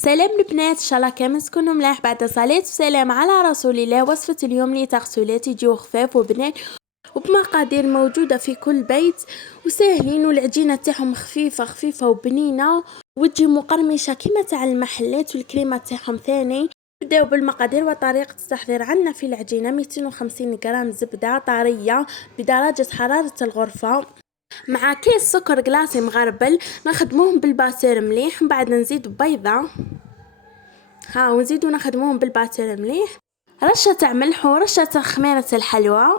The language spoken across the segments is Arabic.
سلام البنات، ان شاء الله كامل تكونوا ملاح. بعد صلاة وسلام على رسول الله. وصفة اليوم لي تغسولات يجيو خفاف وبنات وبمقادير موجودة في كل بيت وساهلين، والعجينة تاعهم خفيفة وبنينة وتجي مقرمشة كيما تاع المحلات، والكريمة تاعهم ثاني. نبداو بالمقادير وطريقة التحضير. عندنا في العجينة 250 غرام زبدة طرية بدرجة حرارة الغرفة، مع كيس سكر جلاسي مغربل نخدموهم بالباتر مليح، من بعد نزيد بيضة ونزيدو نخدموهم بالباتر مليح، رشة تاع ملح ورشة تاع خميرة الحلوى،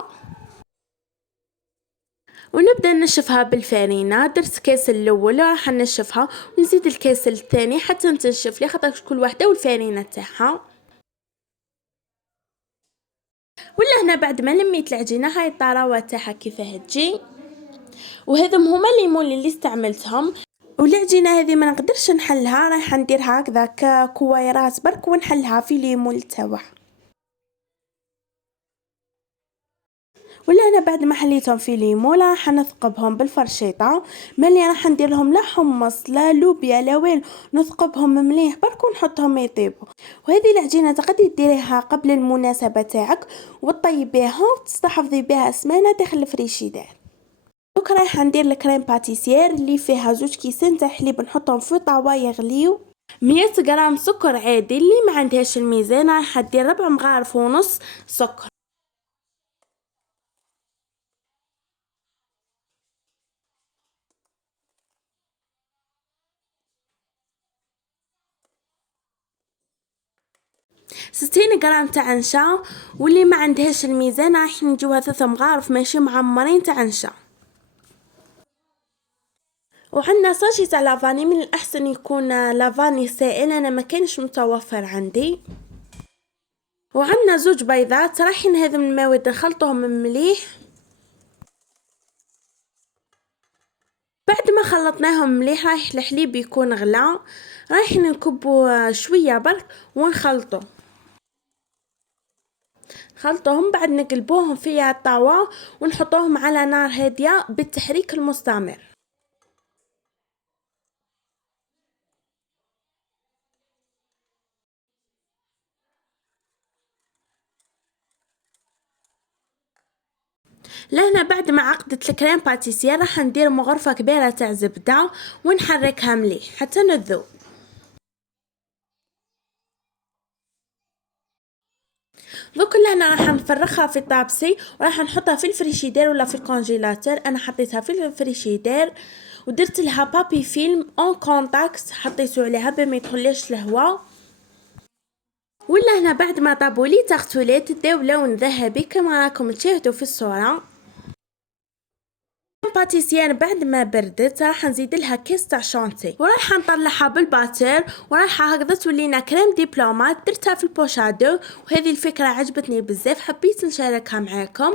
ونبدا نشفها بالفرينه. درت كيس الاول راح نشفها ونزيد الكيس الثاني حتى تنشف لي، خاطر كل وحده والفرينه تاعها. ولا هنا بعد ما لميت العجينه هاي الطراوه تاعها كيفاه تجي، وهذم هما الليمون اللي استعملتهم. والعجينه هذه ما نقدرش نحلها، راح نديرها هكذا كويرات برك ونحلها في ليمون تاعها. ولا انا بعد ما حليتهم في ليمون راح نثقبهم بالفرشيطه، ملي راح ندير لهم لا حمص لا لوبيا لا والو، نثقبهم مليح برك ونحطهم يطيبوا. وهذه العجينه تقدري ديريها قبل المناسبه تاعك وتطيبيها وتستحفظي بها سمانه داخل الفريشيدير. دوك رايح ندير الكريم باتيسير اللي فيها 2 كيسان تاع حليب نحطهم في طاوه يغليو، 100 غرام سكر عادي. اللي ما عندهاش الميزان راح دير 4 مغارف ونص سكر. ستين غرام تاع نشا، واللي ما عندهاش الميزان راح نجيوها 3 مغارف ماشي معمرين تاع نشا. وعندنا ساشي تاع لافاني، من الاحسن يكون لافاني سائل، انا ما كانش متوفر عندي. وعندنا 2 بيضات، راح هذم المواد نخلطهم مليح. بعد ما خلطناهم مليح رايح الحليب يكون غلا، رايح نكبو شويه برك ونخلطو خلطهم، بعد نقلبوهم في الطاوة ونحطوهم على نار هادية بالتحريك المستمر. لهنا بعد ما عقدت الكريم باتيسير راح ندير مغرفة كبيرة تاع زبدة ونحركها مليح حتى نذوب. دوك لهنا راح نفرخها في طابسي وراح نحطها في الفريشيدير ولا في الكونجيلاتور. انا حطيتها في الفريشيدير ودرت لها بابي فيلم اون كونتاكت حطيته عليها بما يدخلش الهواء. ولا هنا بعد ما طابوا لي تغسولات داو لون ذهبي كما راكم تشاهدوا في الصورة. باتيسيان بعد ما بردت راح نزيد لها كيس تاع شانتي وراح نطلعها بالباتر وراح هكذا تولينا كريم دبلومات. درتها في البوشادو وهذه الفكرة عجبتني بزاف، حبيت نشاركها معاكم.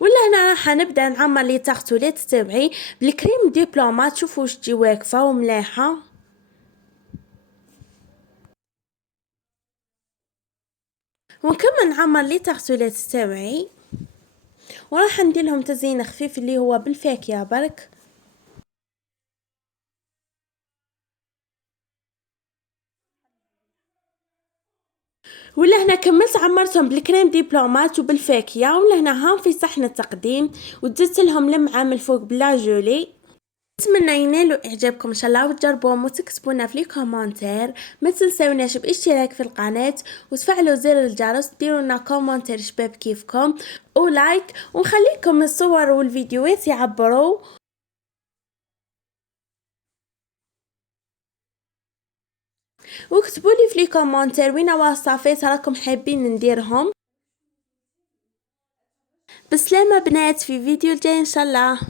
ولا هنا راح نبدا نعمر لي تغسولات تاعي بالكريم دبلومات. شوفوا واش تجي واقفه وملاحه. ونكمل نعمر لي تغسولات تاعي وراح ندير لهم تزيين خفيف اللي هو بالفاكهه برك. ولا هنا كملت عمرتهم بالكريم دبلومات وبالفاكهه. ولا هنا هام في صحن التقديم وزدت لهم لمعه من الفوق بلا جولي. نتمنى ينالوا اعجابكم ان شاء الله وتجربوهم وتكتبونا في لي كومونتير. ما تنسوناش باشتراك في القناه وتفعلوا زر الجرس وديروا لنا كومونتير شباب كيفكم ولايك، ونخليكم الصور والفيديوهات يعبروا. واكتبوا لي في لي كومونتير وين وصفات راكم حابين نديرهم. بسلامه بنات، في فيديو الجاي ان شاء الله.